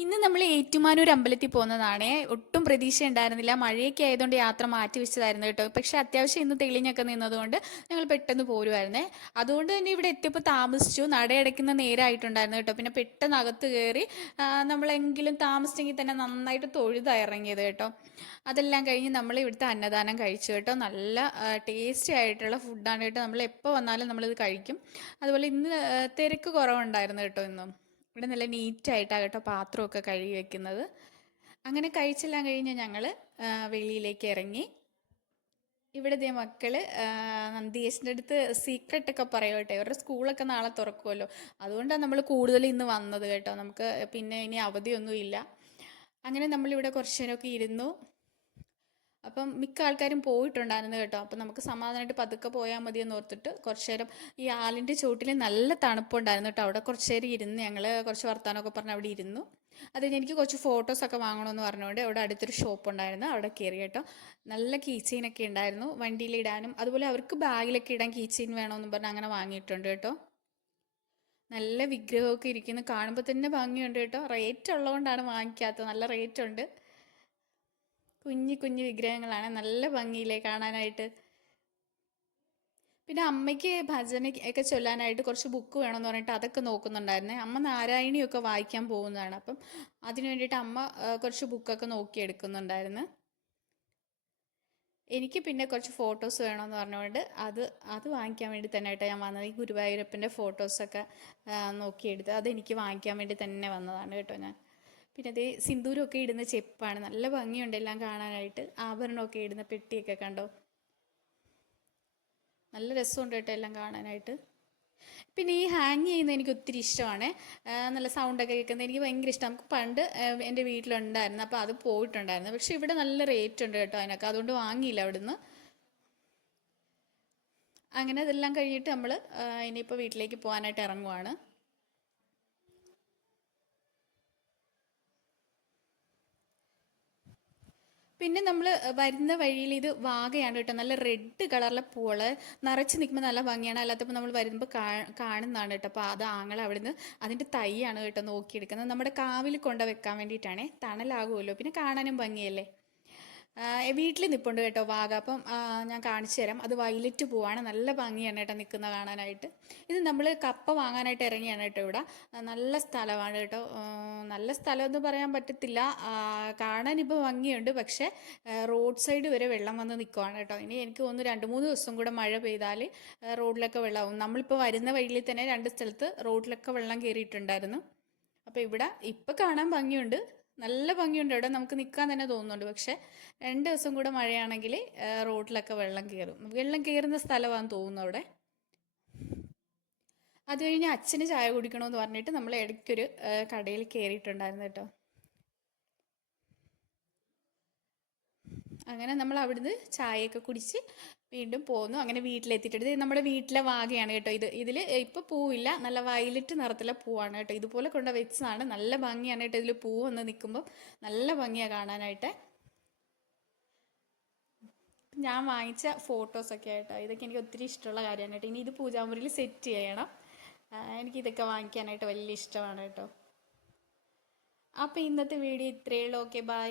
ഇന്ന് നമ്മൾ ഏറ്റുമാനൂർ അമ്പലത്തിൽ പോകുന്നതാണ്. ഒട്ടും പ്രതീക്ഷ ഉണ്ടായിരുന്നില്ല. മഴയൊക്കെ ആയതുകൊണ്ട് യാത്ര മാറ്റി വെച്ചതായിരുന്നു കേട്ടോ. പക്ഷെ അത്യാവശ്യം ഇന്ന് തെളിഞ്ഞൊക്കെ നിന്നതുകൊണ്ട് ഞങ്ങൾ പെട്ടെന്ന് പോരുമായിരുന്നേ അതുകൊണ്ട് തന്നെ ഇവിടെ എത്തിയപ്പോൾ താമസിച്ചു. നടയടയ്ക്കുന്ന നേരമായിട്ടുണ്ടായിരുന്നു കേട്ടോ. പിന്നെ പെട്ടെന്ന് അകത്ത് കയറി നമ്മളെങ്കിലും താമസിച്ചെങ്കിൽ തന്നെ നന്നായിട്ട് തൊഴുതാ ഇറങ്ങിയത് കേട്ടോ. അതെല്ലാം കഴിഞ്ഞ് നമ്മൾ ഇവിടുത്തെ അന്നദാനം കഴിച്ചു കേട്ടോ. നല്ല ടേസ്റ്റി ആയിട്ടുള്ള ഫുഡാണ് കേട്ടോ. നമ്മൾ എപ്പോൾ വന്നാലും നമ്മളിത് കഴിക്കും. അതുപോലെ ഇന്ന് തിരക്ക് കുറവുണ്ടായിരുന്നു കേട്ടോ ഇന്നും. ഇവിടെ നല്ല നീറ്റായിട്ടാണ് കേട്ടോ പാത്രമൊക്കെ കഴുകി വെക്കുന്നത്. അങ്ങനെ കഴിച്ചെല്ലാം കഴിഞ്ഞ് ഞങ്ങൾ വെളിയിലേക്ക് ഇറങ്ങി. ഇവിടെ ദേ മക്കൾ ആ, നന്ദിയേശിന്റെ അടുത്ത് സീക്രട്ട് ഒക്കെ പറയും കേട്ടോ. ഇവരുടെ സ്കൂളൊക്കെ നാളെ തുറക്കുമല്ലോ അതുകൊണ്ടാണ് നമ്മൾ കൂടുതൽ ഇന്ന് വന്നത് കേട്ടോ. നമുക്ക് പിന്നെ ഇനി അവധിയൊന്നുമില്ല. അങ്ങനെ നമ്മളിവിടെ കുറച്ച് നേരമൊക്കെ ഇരുന്നു. അപ്പം മിക്ക ആൾക്കാരും പോയിട്ടുണ്ടായിരുന്നു കേട്ടോ. അപ്പം നമുക്ക് സമാധാനമായിട്ട് പതുക്കെ പോയാൽ മതി എന്ന് ഓർത്തിട്ട് കുറച്ച് നേരം ഈ ആലിന്റെ ചുവട്ടിൽ നല്ല തണുപ്പുണ്ടായിരുന്നു കേട്ടോ. അവിടെ കുറച്ച് നേരം ഇരുന്ന് ഞങ്ങൾ കുറച്ച് വർത്തമാനമൊക്കെ പറഞ്ഞ് അവിടെ ഇരുന്നു. അത് എനിക്ക് കുറച്ച് ഫോട്ടോസൊക്കെ വാങ്ങണമെന്ന് പറഞ്ഞുകൊണ്ട് അവിടെ അടുത്തൊരു ഷോപ്പ് ഉണ്ടായിരുന്നു. അവിടെ കയറി കേട്ടോ. നല്ല കീച്ചെയിനൊക്കെ ഉണ്ടായിരുന്നു. വണ്ടിയിൽ ഇടാനും അതുപോലെ അവർക്ക് ബാഗിലൊക്കെ ഇടാൻ കീച്ചെയിൻ വേണമെന്ന് പറഞ്ഞ് അങ്ങനെ വാങ്ങിയിട്ടുണ്ട് കേട്ടോ. നല്ല വിഗ്രഹമൊക്കെ ഇരിക്കുന്നു. കാണുമ്പോൾ തന്നെ ഭംഗിയുണ്ട് കേട്ടോ. റേറ്റ് ഉള്ളതുകൊണ്ടാണ് വാങ്ങിക്കാത്തത്. നല്ല റേറ്റ് ഉണ്ട്. കുഞ്ഞു കുഞ്ഞു വിഗ്രഹങ്ങളാണ് നല്ല ഭംഗിയിലെ കാണാനായിട്ട്. പിന്നെ അമ്മയ്ക്ക് ഭജന ഒക്കെ ചൊല്ലാനായിട്ട് കുറച്ച് ബുക്ക് വേണമെന്ന് പറഞ്ഞിട്ട് അതൊക്കെ നോക്കുന്നുണ്ടായിരുന്നെ. അമ്മ നാരായണിയൊക്കെ വായിക്കാൻ പോകുന്നതാണ്. അപ്പം അതിനു വേണ്ടിയിട്ട് അമ്മ കുറച്ച് ബുക്കൊക്കെ നോക്കിയെടുക്കുന്നുണ്ടായിരുന്നു. എനിക്ക് പിന്നെ കുറച്ച് ഫോട്ടോസ് വേണമെന്ന് പറഞ്ഞുകൊണ്ട് അത് അത് വാങ്ങിക്കാൻ വേണ്ടി തന്നെ കേട്ടോ ഞാൻ വന്നത്. ഈ ഗുരുവായൂരപ്പന്റെ ഫോട്ടോസൊക്കെ നോക്കിയെടുത്ത് അതെനിക്ക് വാങ്ങിക്കാൻ വേണ്ടി തന്നെ വന്നതാണ് കേട്ടോ ഞാൻ. പിന്നെ അതേ സിന്ദൂരമൊക്കെ ഇടുന്ന ചെപ്പാണ്. നല്ല ഭംഗിയുണ്ട് എല്ലാം കാണാനായിട്ട്. ആഭരണമൊക്കെ ഇടുന്ന പെട്ടിയൊക്കെ കണ്ടോ? നല്ല രസമുണ്ട് കേട്ടോ എല്ലാം കാണാനായിട്ട്. പിന്നെ ഈ ഹാങ് ചെയ്യുന്നത് എനിക്ക് ഒത്തിരി ഇഷ്ടമാണ്. നല്ല സൗണ്ടൊക്കെ കേൾക്കുന്നത് എനിക്ക് ഭയങ്കര ഇഷ്ടം നമുക്ക് പണ്ട് എന്റെ വീട്ടിലുണ്ടായിരുന്നു. അപ്പോൾ അത് പോയിട്ടുണ്ടായിരുന്നു. പക്ഷെ ഇവിടെ നല്ല റേറ്റ് ഉണ്ട് കേട്ടോ അതിനൊക്കെ അതുകൊണ്ട് വാങ്ങിയില്ല അവിടുന്ന്. അങ്ങനെ അതെല്ലാം കഴിഞ്ഞിട്ട് നമ്മൾ ഇനിയിപ്പോൾ വീട്ടിലേക്ക് പോകാനായിട്ട് ഇറങ്ങുവാണ്. പിന്നെ നമ്മൾ വരുന്ന വഴിയിൽ ഇത് വാഗയാണ് കേട്ടോ. നല്ല റെഡ് കളറിലെ പൂൾ നിറച്ച് നിൽക്കുമ്പോൾ നല്ല ഭംഗിയാണ്. അല്ലാത്തപ്പോൾ നമ്മൾ വരുമ്പോൾ കാണുന്നതാണ് കേട്ടോ. അപ്പോൾ അത് അവിടെ നിന്ന് അതിന്റെ തൈയാണ് കേട്ടോ നോക്കിയെടുക്കുന്നത്. നമ്മുടെ കാവിൽ കൊണ്ട് വെക്കാൻ വേണ്ടിയിട്ടാണേ. തണലാകുമല്ലോ. പിന്നെ കാണാനും ഭംഗിയല്ലേ? വീട്ടിൽ നിൽപ്പുണ്ട് കേട്ടോ വാഗ. അപ്പം ഞാൻ കാണിച്ചു തരാം. അത് വയലറ്റ് പോവാണ്. നല്ല ഭംഗിയാണ് കേട്ടോ നിൽക്കുന്ന കാണാനായിട്ട്. ഇത് നമ്മൾ കപ്പ വാങ്ങാനായിട്ട് ഇറങ്ങിയാണ് കേട്ടോ ഇവിടെ. നല്ല സ്ഥലമാണ് കേട്ടോ. നല്ല സ്ഥലം എന്ന് പറയാൻ പറ്റത്തില്ല. കാണാൻ ഇപ്പോൾ ഭംഗിയുണ്ട്. പക്ഷേ റോഡ് സൈഡ് വരെ വെള്ളം വന്ന് നിൽക്കുവാണ് കേട്ടോ. ഇനി എനിക്ക് തോന്നുന്നു രണ്ട് മൂന്ന് ദിവസം കൂടെ മഴ പെയ്താൽ റോഡിലൊക്കെ വെള്ളമാവും. നമ്മളിപ്പോൾ വരുന്ന വഴിയിൽ തന്നെ രണ്ട് സ്ഥലത്ത് റോഡിലൊക്കെ വെള്ളം കയറിയിട്ടുണ്ടായിരുന്നു. അപ്പോൾ ഇവിടെ ഇപ്പം കാണാൻ ഭംഗിയുണ്ട്. നല്ല ഭംഗിയുണ്ട്. ഇവിടെ നമുക്ക് നിൽക്കാൻ തന്നെ തോന്നുന്നുണ്ട്. പക്ഷേ രണ്ട് ദിവസം കൂടെ മഴയാണെങ്കിൽ റോഡിലൊക്കെ വെള്ളം കയറും. വെള്ളം കയറുന്ന സ്ഥലമാണെന്ന് തോന്നുന്നു അവിടെ. അത് കഴിഞ്ഞ് അച്ഛന് ചായ കുടിക്കണമെന്ന് പറഞ്ഞിട്ട് നമ്മൾ ഇടയ്ക്കൊരു കടയിൽ കയറിയിട്ടുണ്ടായിരുന്നു കേട്ടോ. അങ്ങനെ നമ്മൾ അവിടുന്ന് ചായയൊക്കെ കുടിച്ച് വീണ്ടും പോന്നു. അങ്ങനെ വീട്ടിലെത്തിയിട്ടുണ്ട്. നമ്മുടെ വീട്ടിലെ വാഗയാണ് കേട്ടോ ഇത്. ഇതിൽ ഇപ്പോൾ പൂവില്ല. നല്ല വയലറ്റ് നിറത്തിലെ പൂവാണ് കേട്ടോ. ഇതുപോലെ കൊണ്ട് വെച്ചതാണ്. നല്ല ഭംഗിയാണ് കേട്ടോ ഇതിൽ പൂ വന്ന് നിൽക്കുമ്പോൾ നല്ല ഭംഗിയാണ് കാണാനായിട്ട്. ഞാൻ വാങ്ങിച്ച ഫോട്ടോസൊക്കെ ആയിട്ടോ. ഇതൊക്കെ എനിക്ക് ഒത്തിരി ഇഷ്ടമുള്ള കാര്യമാണ് കേട്ടോ. ഇനി ഇത് പൂജാമുറിയിൽ സെറ്റ് ചെയ്യണം. എനിക്ക് ഇതൊക്കെ വാങ്ങിക്കാനായിട്ട് വലിയ ഇഷ്ടമാണ് കേട്ടോ. അപ്പോൾ ഇന്നത്തെ വീഡിയോ ഇത്രയേ ഉള്ളൂ. Okay bye